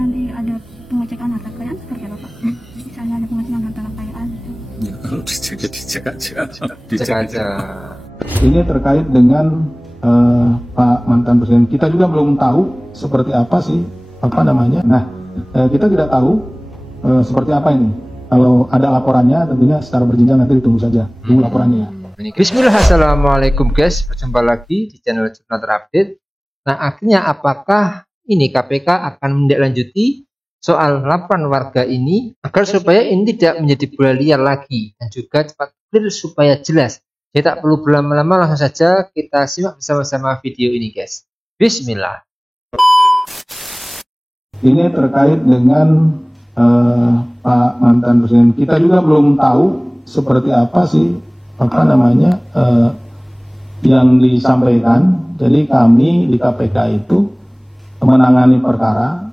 Nanti ada pengecekan harta kekayaan seperti apa Pak? Misalnya ada pengecekan harta kekayaan gitu. Ya kalau dicek aja. Cek aja. Ini terkait dengan Pak mantan presiden. Kita juga belum tahu seperti apa sih Nah, kita tidak tahu seperti apa ini. Kalau ada laporannya tentunya secara berjenjang nanti ditunggu saja. Tunggu laporannya ya. Bismillah, assalamualaikum guys. Berjumpa lagi di channel Jurnal Terupdate. Nah, akhirnya apakah ini KPK akan menindaklanjuti soal laporan warga ini agar supaya ini tidak menjadi bola liar lagi dan juga cepat clear supaya jelas. Jadi tak perlu berlama-lama, langsung saja kita simak bersama-sama video ini guys. Bismillah. Ini terkait dengan Pak mantan presiden. Kita juga belum tahu seperti apa sih yang disampaikan. Jadi kami di KPK itu menangani perkara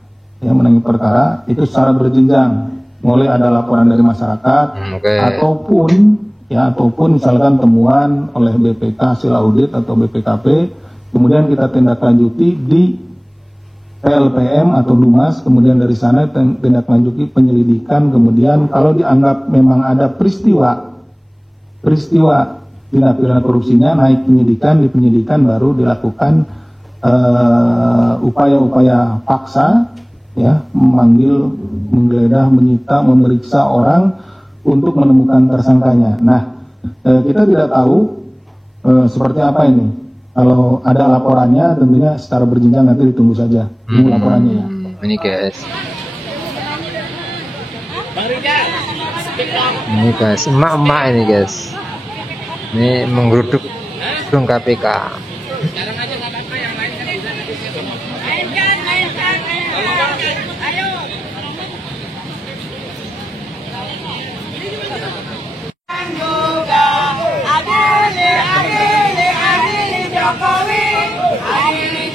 itu secara berjenjang. Mulai ada laporan dari masyarakat ataupun misalkan temuan oleh BPK hasil audit atau BPKP, kemudian kita tindak lanjuti di PLPM atau Dumas, kemudian dari sana tindak lanjuti penyelidikan, kemudian kalau dianggap memang ada peristiwa tindak pidana korupsinya, naik penyidikan, di penyidikan baru dilakukan upaya-upaya paksa, ya, memanggil, menggeledah, menyita, memeriksa orang untuk menemukan tersangkanya. Nah, kita tidak tahu seperti apa ini. Kalau ada laporannya tentunya secara berjenjang nanti ditunggu saja. Tunggu laporannya ya. Ini guys, emak-emak ini guys. Ini menggeruduk gedung KPK.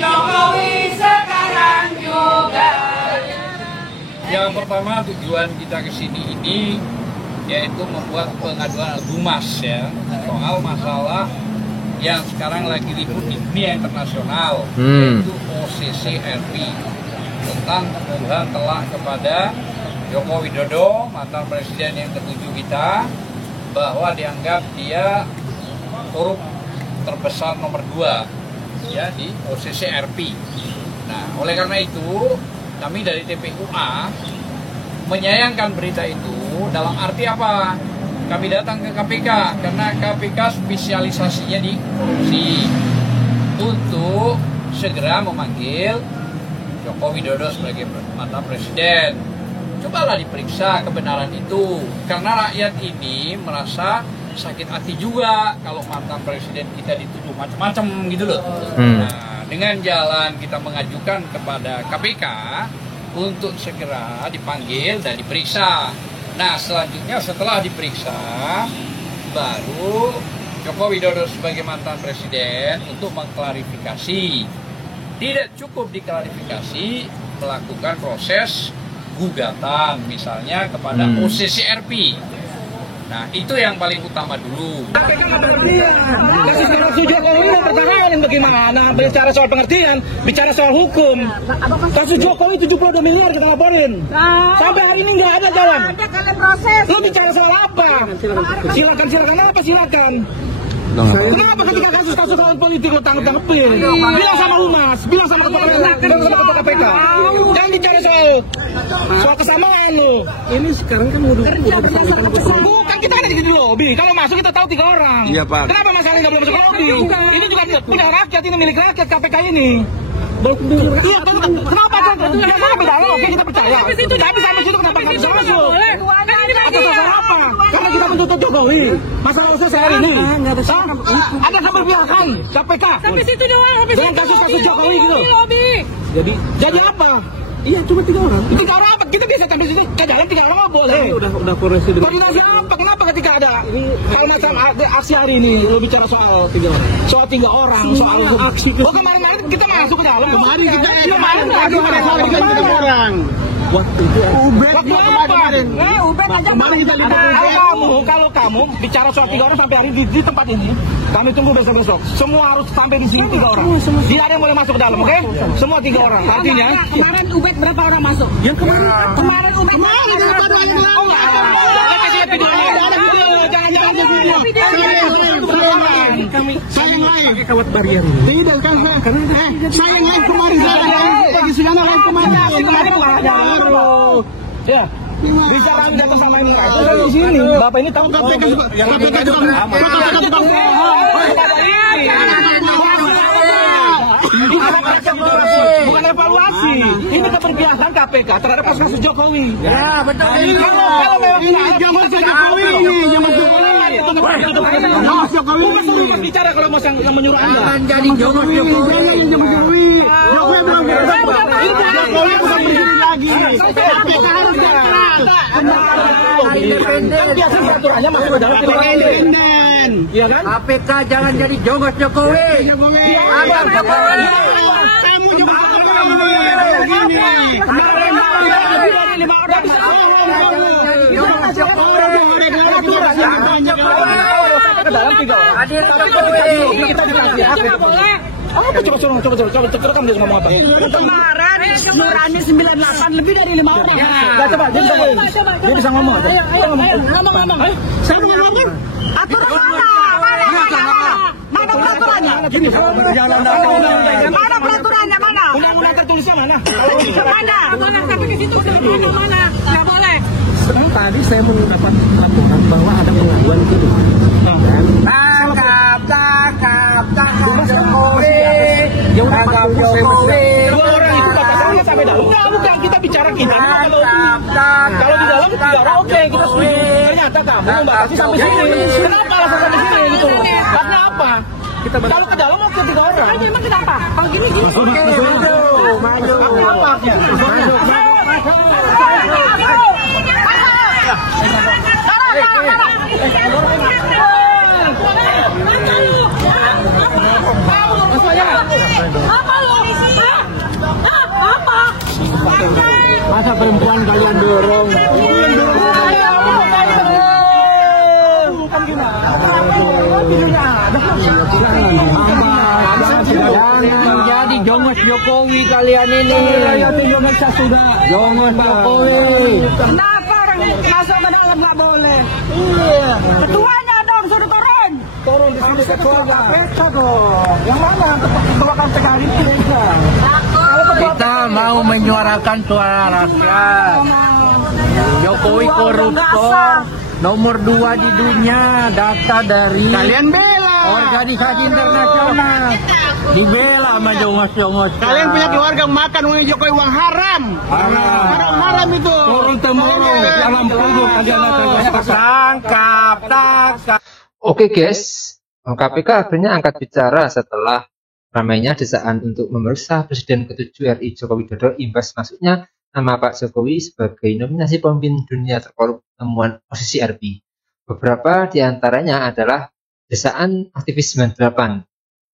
Jokowi sekarang juga. Yang pertama, tujuan kita ke sini ini yaitu membuat pengaduan Dumas ya, soal masalah yang sekarang lagi ribut di dunia internasional, yaitu OCCRP, tentang tuduhan telah kepada Joko Widodo, mantan presiden yang ke-7 kita, bahwa dianggap dia korup terbesar nomor 2 ya di OCCRP. Nah, oleh karena itu kami dari TPUA menyayangkan berita itu. Dalam arti apa? Kami datang ke KPK karena KPK spesialisasinya di korupsi, untuk segera memanggil Joko Widodo sebagai mantan presiden. Cobalah diperiksa kebenaran itu, karena rakyat ini merasa sakit hati juga kalau mantan presiden kita dituduh macam-macam gitu loh. Nah, dengan jalan kita mengajukan kepada KPK untuk segera dipanggil dan diperiksa. Nah, selanjutnya setelah diperiksa, baru Joko Widodo sebagai mantan presiden untuk mengklarifikasi. Tidak cukup diklarifikasi, melakukan proses gugatan misalnya kepada OCCRP. Nah, itu yang paling utama dulu. Kasus korupsi Jokowi mau pertahanan bagaimana? Bicara soal pengertian, bicara soal hukum. Kasus Jokowi 72 miliar kita laporin. Sampai hari ini nggak ada jalan. Lo bicara soal apa? Silakan apa silakan. Kenapa ketika kasus-kasus soal politik lo tanggepin? Bilang sama Humas, bilang sama ketua KPK. Jangan bicara soal kesamaan lo. Ini sekarang kan udah bukan, kita kan di lobby. Kalau masuk kita tahu 3 orang. Iya, Pak. Kenapa masalahnya nggak boleh masuk lobby? Ini juga punya rakyat, ini milik rakyat KPK ini. Iya, kenapa kan? Kenapa beda lo? Oke, kita percaya. Tapi sampai situ kenapa nggak bisa masuk? Atas dasar apa? Karena kita menuntut Jokowi. Masalah usaha hari ini. Ada keberpihakan KPK. Sampai situ doang. Dengan kasus-kasus Jokowi gitu. Jadi apa? Iya, cuma 3 orang. 3 orang apa? Kita bisa sampai sini ke jalan 3 orang nggak boleh. Udah koordinasi dengan. Koordinasi apa? Kenapa ketika ada hal macam aksi hari ini lo bicara soal 3 orang? Soal 3 orang, soal aksi. Oh, kemarin kita masuk ke dalam. Kemarin kita ada 3 orang. Waktu itu Waktu apa? kemarin. Ubed aja Kemarin kita lihat Kalau kamu bicara soal 3 orang sampai hari di tempat ini, kami tunggu besok-besok. Semua harus sampai di sini 3 orang. Tidak ada yang boleh masuk ke dalam, oke? Semua 3 orang. Artinya kemarin Ubed berapa orang masuk? yang kemarin. Kemarin Ubed oh enggak ada. Saya kasih lihat videonya. Ada video. Jangan video. Kami Saya yang lain. pakai kawat barrier. Tidak kan saya. Saya yang lain kemarin lagi sedang lain kemarin. Ya. Bisa kami datang sama ini. Saya di sini. Bapak ini tahu KPK bukan evaluasi. Ini keterbiasaan KPK terhadap kasus Jokowi. Ya, betul. Kalau memang ini Jangan Jokowi ini, jangan Jokowi. Bukan bicara kalau mau yang menyuruh Anda. Jadi Jokowi. Jokowi belum Jokowi bukan presiden lagi. KPK harus Kan biasa peraturannya masuk ke dalam independen. Iya kan? KPK jangan jadi jongos Jokowi. Anggap Jokowi. Kamu juga begini. Kemarin lebih dari 5 orang. Jongos Jokowi. Ke dalam 3 orang. Adil Jokowi. Kita dikasih hak. Apa coba rekam dia ngomong apa? kemarin Nurani 98 lebih dari 5 orang. Ya, coba dia bisa ngomong. Ngomong. Saya mau ngomong. Aturan mana peraturannya? Gini, Mana peraturannya mana? undang-undang tertulisnya mana? Mana? Tapi ke situ mana? Nggak boleh. Tadi saya mendapat laporan bahwa ada pengaduan itu. Tangkap Jokowi. Tangkap Jokowi. 2 orang itu kata saya sampai dalam. Bukan kita bicara kita. Kalau di dalam 3 orang oke, kita setuju. Ternyata kamu membatasi sampai sini. Kenapa alasan sampai sini gitu? Karena apa? Kalau ke dalam oke 3 orang. Emang kenapa? Kalau gini. Maju. Masa perempuan kalian dorong? Jangan jadi jongos Jokowi kalian ini. Jongos Jokowi. Kenapa orang masuk ke dalam nggak boleh? Ketuanya dong suruh turun. Turun di sini ketua KPK dong. Yang mana ketua KPK ini? Kita mau menyuarakan suara rakyat. Jokowi koruptor nomor 2 di dunia, data dari Kalian bela. organisasi internasional. Dibela sama jongos-jongos. Kalian punya keluarga makan uang Jokowi, uang haram. Haram itu. Turun temurun dalam punggung tangkap. Oke guys, KPK akhirnya angkat bicara setelah ramainya desaan untuk memeriksa Presiden ke-7 RI Joko Widodo imbas masuknya nama Pak Jokowi sebagai nominasi pemimpin dunia terkorup temuan posisi RI. Beberapa di antaranya adalah desaan aktivis 98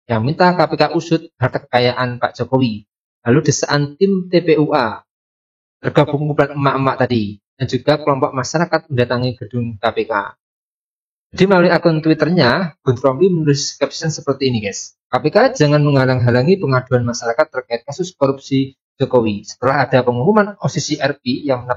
yang minta KPK usut harta kekayaan Pak Jokowi, lalu desaan tim TPUA tergabung kumpulan emak-emak tadi, dan juga kelompok masyarakat mendatangi gedung KPK. Jadi melalui akun Twitternya, Gun Romli menulis caption seperti ini guys. KPK jangan menghalang-halangi pengaduan masyarakat terkait kasus korupsi Jokowi. Setelah ada pengumuman posisi RI yang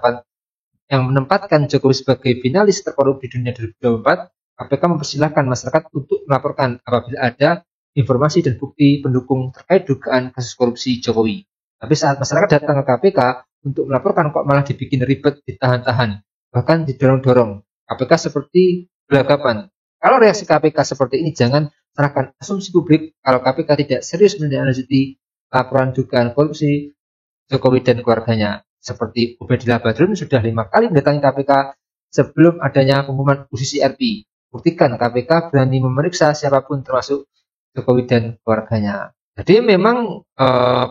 menempatkan Jokowi sebagai finalis terkorup di dunia 2024, KPK mempersilahkan masyarakat untuk melaporkan apabila ada informasi dan bukti pendukung terkait dugaan kasus korupsi Jokowi. Tapi saat masyarakat datang ke KPK untuk melaporkan kok malah dibikin ribet, ditahan-tahan, bahkan didorong-dorong. KPK seperti belagapan. Kalau reaksi KPK seperti ini, jangan serahkan asumsi publik kalau KPK tidak serius menindaklanjuti laporan dugaan korupsi Jokowi dan keluarganya. Seperti Ubedillah Badrun sudah 5 kali mendatangi KPK sebelum adanya pengumuman posisi RI. Buktikan KPK berani memeriksa siapapun termasuk Jokowi dan keluarganya. Jadi memang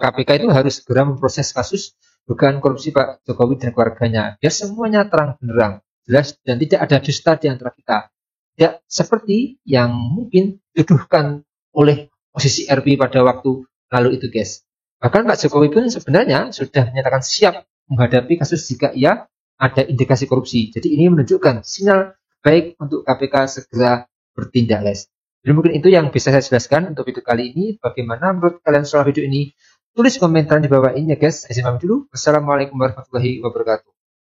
KPK itu harus segera memproses kasus dugaan korupsi Pak Jokowi dan keluarganya biar semuanya terang benderang, jelas, dan tidak ada dusta di antara kita. Tidak seperti yang mungkin dituduhkan oleh posisi RI pada waktu lalu itu guys. Bahkan Pak Jokowi pun sebenarnya sudah menyatakan siap menghadapi kasus jika ia ada indikasi korupsi. Jadi ini menunjukkan sinyal baik untuk KPK segera bertindak, guys. Jadi mungkin itu yang bisa saya jelaskan untuk video kali ini. Bagaimana menurut kalian soal video ini? Tulis komentar di bawah ini ya guys. Saya pamit dulu. Wassalamualaikum warahmatullahi wabarakatuh.